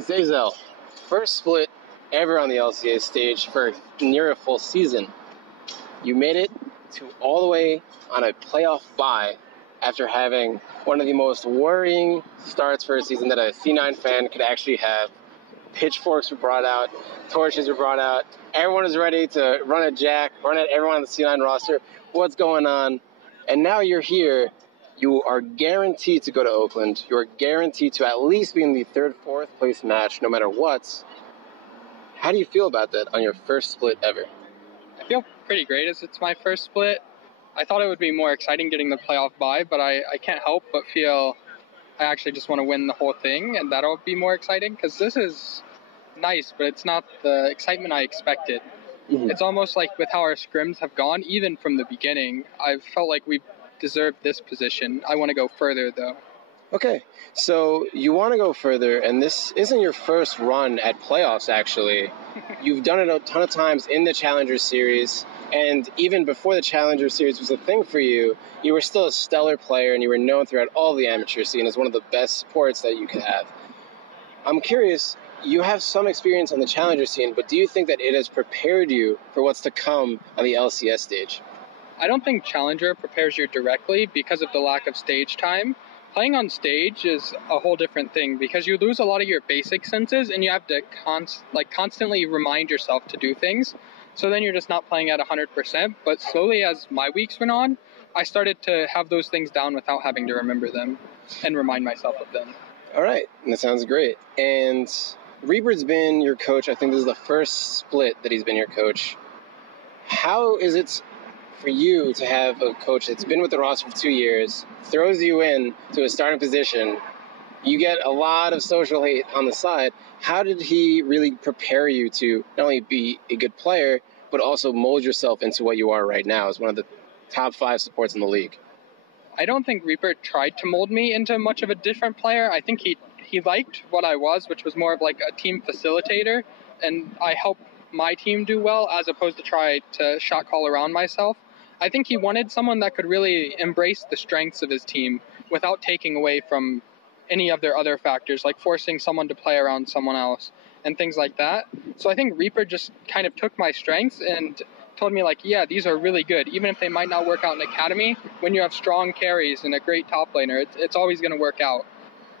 Zeyzal, first split ever on the LCS stage for near a full season. You made it to all the way on a playoff bye after having one of the most worrying starts for a season that a C9 fan could actually have. Pitchforks were brought out, torches were brought out, everyone is ready to run at Jack, run at everyone on the C9 roster. What's going on? And now you're here. You are guaranteed to go to Oakland. You are guaranteed to at least be in the third, fourth place match, no matter what. How do you feel about that on your first split ever? I feel pretty great as it's my first split. I thought it would be more exciting getting the playoff bye, but I can't help but feel I actually just want to win the whole thing, and that'll be more exciting, because this is nice, but it's not the excitement I expected. Mm-hmm. It's almost like with how our scrims have gone, even from the beginning, I've felt like we deserved this position. I want to go further, though. Okay, so you want to go further, and this isn't your first run at playoffs, actually. You've done it a ton of times in the Challenger Series, and even before the Challenger Series was a thing for you, you were still a stellar player, and you were known throughout all the amateur scene as one of the best supports that you could have. I'm curious, you have some experience on the Challenger scene, but do you think that it has prepared you for what's to come on the LCS stage? I don't think Challenger prepares you directly because of the lack of stage time. Playing on stage is a whole different thing because you lose a lot of your basic senses and you have to constantly remind yourself to do things. So then you're just not playing at 100%. But slowly as my weeks went on, I started to have those things down without having to remember them and remind myself of them. All right, that sounds great. And Reaper's been your coach. I think this is the first split that he's been your coach. How is it for you to have a coach that's been with the roster for 2 years, throws you in to a starting position, you get a lot of social hate on the side? How did he really prepare you to not only be a good player, but also mold yourself into what you are right now as one of the top 5 supports in the league? I don't think Reaper tried to mold me into much of a different player. I think he liked what I was, which was more of like a team facilitator, and I helped my team do well as opposed to try to shot call around myself. I think he wanted someone that could really embrace the strengths of his team without taking away from any of their other factors, like forcing someone to play around someone else and things like that. So I think Reaper just kind of took my strengths and told me, like, yeah, these are really good. Even if they might not work out in academy, when you have strong carries and a great top laner, it's always going to work out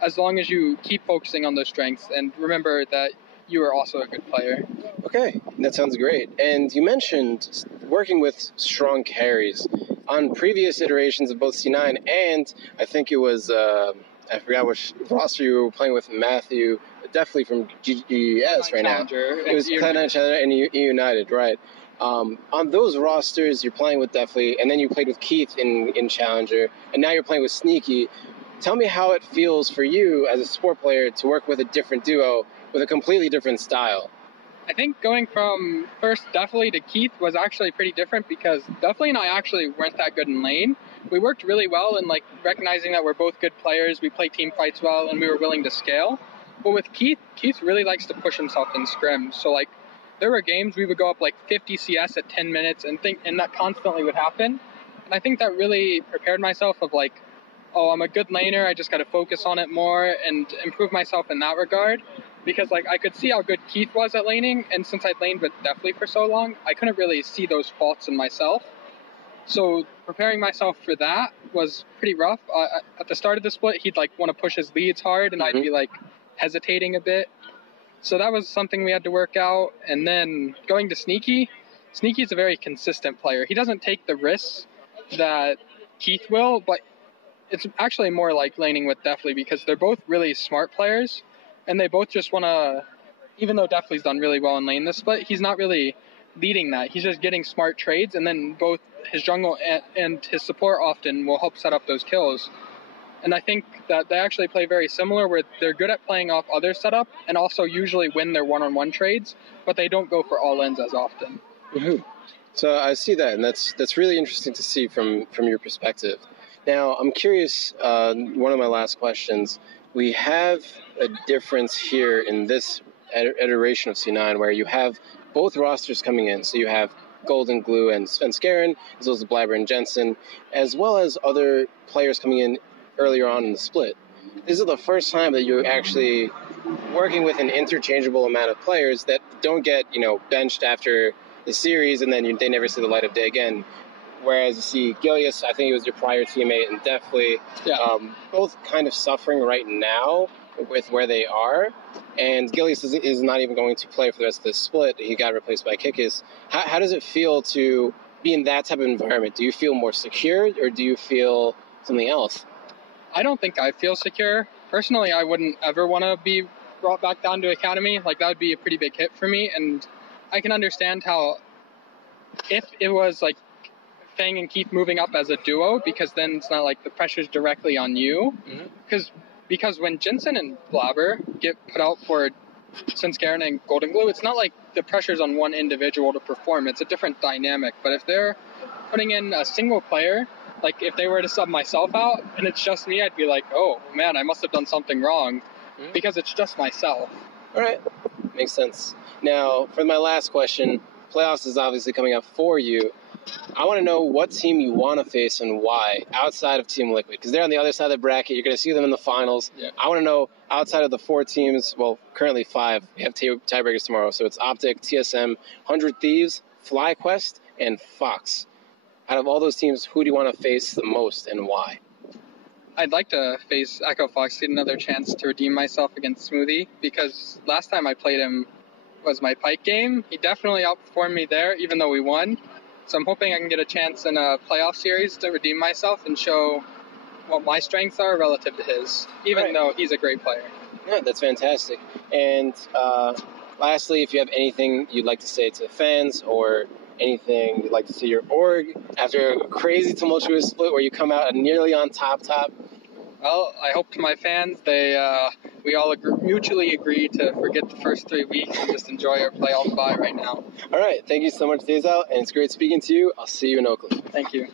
as long as you keep focusing on those strengths and remember that you are also a good player. Okay, that sounds great. And you mentioned working with strong carries on previous iterations of both C9, and I think it was, I forgot which roster you were playing with, Matthew, definitely from GGS right now. It was Cloud9 Challenger and EU United, right. On those rosters, you're playing with Definitely, and then you played with Keith in Challenger, and now you're playing with Sneaky. Tell me how it feels for you as a support player to work with a different duo with a completely different style. I think going from first Definitely to Keith was actually pretty different because Definitely and I actually weren't that good in lane. We worked really well in like recognizing that we're both good players, we play team fights well, and we were willing to scale. But with Keith really likes to push himself in scrims. So like there were games we would go up like 50 CS at 10 minutes and that constantly would happen. And I think that really prepared myself of like, oh, I'm a good laner, I just got to focus on it more and improve myself in that regard. Because like I could see how good Keith was at laning, and since I'd laned with Definitely for so long, I couldn't really see those faults in myself. So preparing myself for that was pretty rough. At the start of the split, he'd like want to push his leads hard, and I'd be like hesitating a bit. So that was something we had to work out. And then going to Sneaky's a very consistent player. He doesn't take the risks that Keith will, but it's actually more like laning with Definitely because they're both really smart players. And they both just want to, even though Definitely's done really well in lane this split, he's not really leading that. He's just getting smart trades, and then both his jungle and his support often will help set up those kills. And I think that they actually play very similar, where they're good at playing off other setup and also usually win their one-on-one trades, but they don't go for all lanes as often. Mm-hmm. So I see that, and that's really interesting to see from your perspective. Now, I'm curious, one of my last questions, we have a difference here in this iteration of C9 where you have both rosters coming in. So you have Golden Glue and Svenskeren, as well as Blabber and Jensen, as well as other players coming in earlier on in the split. This is the first time that you're actually working with an interchangeable amount of players that don't get, benched after the series and then they never see the light of day again. Whereas you see Gilius, I think he was your prior teammate, and definitely both kind of suffering right now with where they are. And Gilius is not even going to play for the rest of this split. He got replaced by Kikis. How does it feel to be in that type of environment? Do you feel more secure, or do you feel something else? I don't think I feel secure. Personally, I wouldn't ever want to be brought back down to Academy. Like, that would be a pretty big hit for me. And I can understand how, if it was like Fang and Keith moving up as a duo, because then it's not like the pressure's directly on you. Because when Jensen and Blabber get put out for Svenskeren and Golden Glue, it's not like the pressure's on one individual to perform. It's a different dynamic. But if they're putting in a single player, like if they were to sub myself out and it's just me, I'd be like, oh man, I must have done something wrong because it's just myself. All right, makes sense. Now, for my last question, playoffs is obviously coming up for you. I want to know what team you want to face and why, outside of Team Liquid, because they're on the other side of the bracket. You're going to see them in the finals. Yeah. I want to know, outside of the 4 teams, well, currently 5, we have tiebreakers tomorrow, so it's Optic, TSM, 100 Thieves, FlyQuest, and Fox. Out of all those teams, who do you want to face the most and why? I'd like to face Echo Fox, get another chance to redeem myself against Smoothie, because last time I played him was my Pike game. He definitely outperformed me there, even though we won. So I'm hoping I can get a chance in a playoff series to redeem myself and show what my strengths are relative to his, even though he's a great player. Yeah, that's fantastic. And lastly, if you have anything you'd like to say to the fans or anything you'd like to see your org after a crazy tumultuous split where you come out nearly on top. Well, I hope to my fans, we all mutually agree to forget the first 3 weeks and just enjoy our playoff bye right now. All right. Thank you so much, Zeyzal, and it's great speaking to you. I'll see you in Oakland. Thank you.